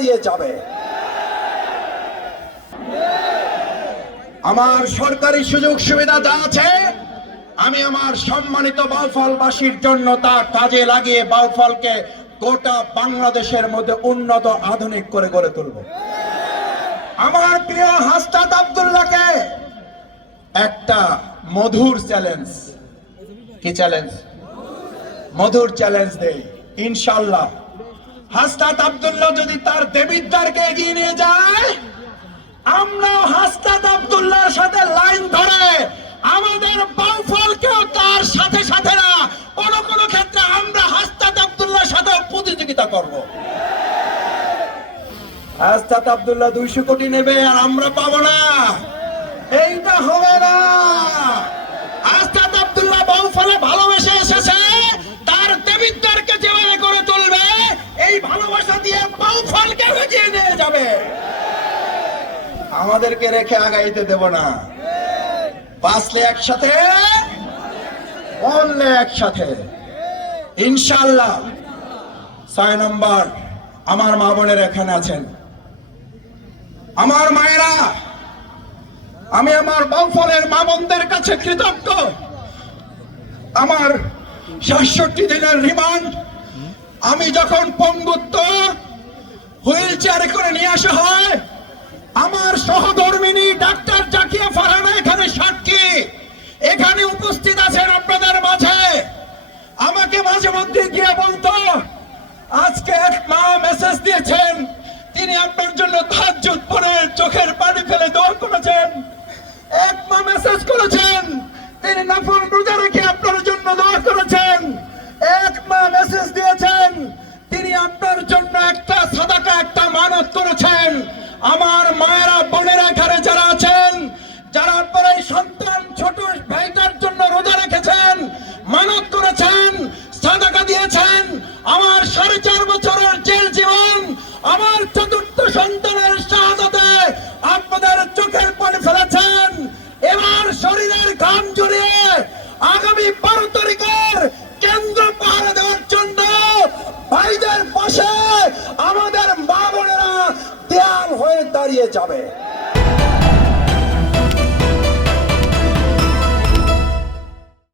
দাঁড়িয়ে যাবে। আমার সরকারি সুযোগ সুবিধা যা আছে আমি আমার সম্মানিত বাউফলবাসীর জন্য তা কাজে লাগিয়ে বাউফলকে গোটা বাংলাদেশের মধ্যে উন্নত আধুনিক করে গড়ে তুলব। আমার প্রিয় হাসনাত আব্দুল্লাহকে একটা মধুর চ্যালেঞ্জ, কি চ্যালেঞ্জ? মধুর চ্যালেঞ্জ দেই। ইনশাআল্লাহ হাসনাত আব্দুল্লাহ যদি তার দেবিদ্বারকে এগিয়ে নিয়ে যায়, আমরা হাসনাত আব্দুল্লাহর সাথে লাইন ধরে আমাদের বাউফলকেও তার সাথে সাথে না, কোন কোন ক্ষেত্রে আমরা হাসনাত আব্দুল্লাহর সাথে প্রতিযোগিতা করব। হাসনাত আব্দুল্লাহ 200 কোটি নেবে আর আমরা পাবো না, এইটা হবে না। হাসনাত আব্দুল্লাহ বাউফলে ভালোবেসে এসেছে, তার দেবিদ্বারকে যেভাবে করে তুলবে এই ভালোবাসা দিয়ে বাউফলকে এগিয়ে নিয়ে যাবে। আমাদেরকে রেখে আগাইতে দেব না। বাঁচলে একসাথে, মরলে একসাথে, ইনশাআল্লাহ। 6 নম্বর, আমার মা বোনের এখানে আছেন, আমার মায়েরা, আমি আমার বাউফলের মা বোনদের কাছে কৃতজ্ঞ। আমার 67 দিনের রিমান্ড আমি যখন পঙ্গুত্ব হুইল চেয়ারে করে নিয়ে আসা হয়, আমার সহধর্মিনী ডাক্তার জাকিয়া ফারহানা এখানে সাক্ষী, এখানে উপস্থিত আছেন আপনাদের মাঝে। আমাকে মাঝে মধ্যে গিয়ে বলতো, আজকে এক মা মেসেজ দিয়েছেন, তিনি আপনার জন্য তাহাজ্জুদ পড়ে চোখের পানি ফেলে দোয়া করেছেন। এক মা মেসেজ করেছেন, তিনি নফল রোজা রেখে আপনার জন্য দোয়া করেছেন। এক মা মেসেজ দিয়েছেন, তিনি আপনার জন্য একটা সাদাকা, একটা মানত করেছেন। আমার মায়েরা, বোনেরা এখানে যারা আছেন, যারা আপনার এই সন্তান ছোট ভাইটার জন্য রোজা রেখেছেন, মানত করেছেন, সাদাকা দিয়েছেন, আমার 4.5 বছরের জেল জীবন, আমার 4র্থ সন্তানের শাহাদাতে আপনাদের চোখের পানি ফেলেছেন। এবার শরীরের ঘাম জড়িয়ে আগামী 12 তারিখের কেন্দ্র পাহারা দেওয়ার জন্য ভাইদের পাশে আমাদের মা বোনেরা দেয়াল হয়ে দাঁড়িয়ে যাবে।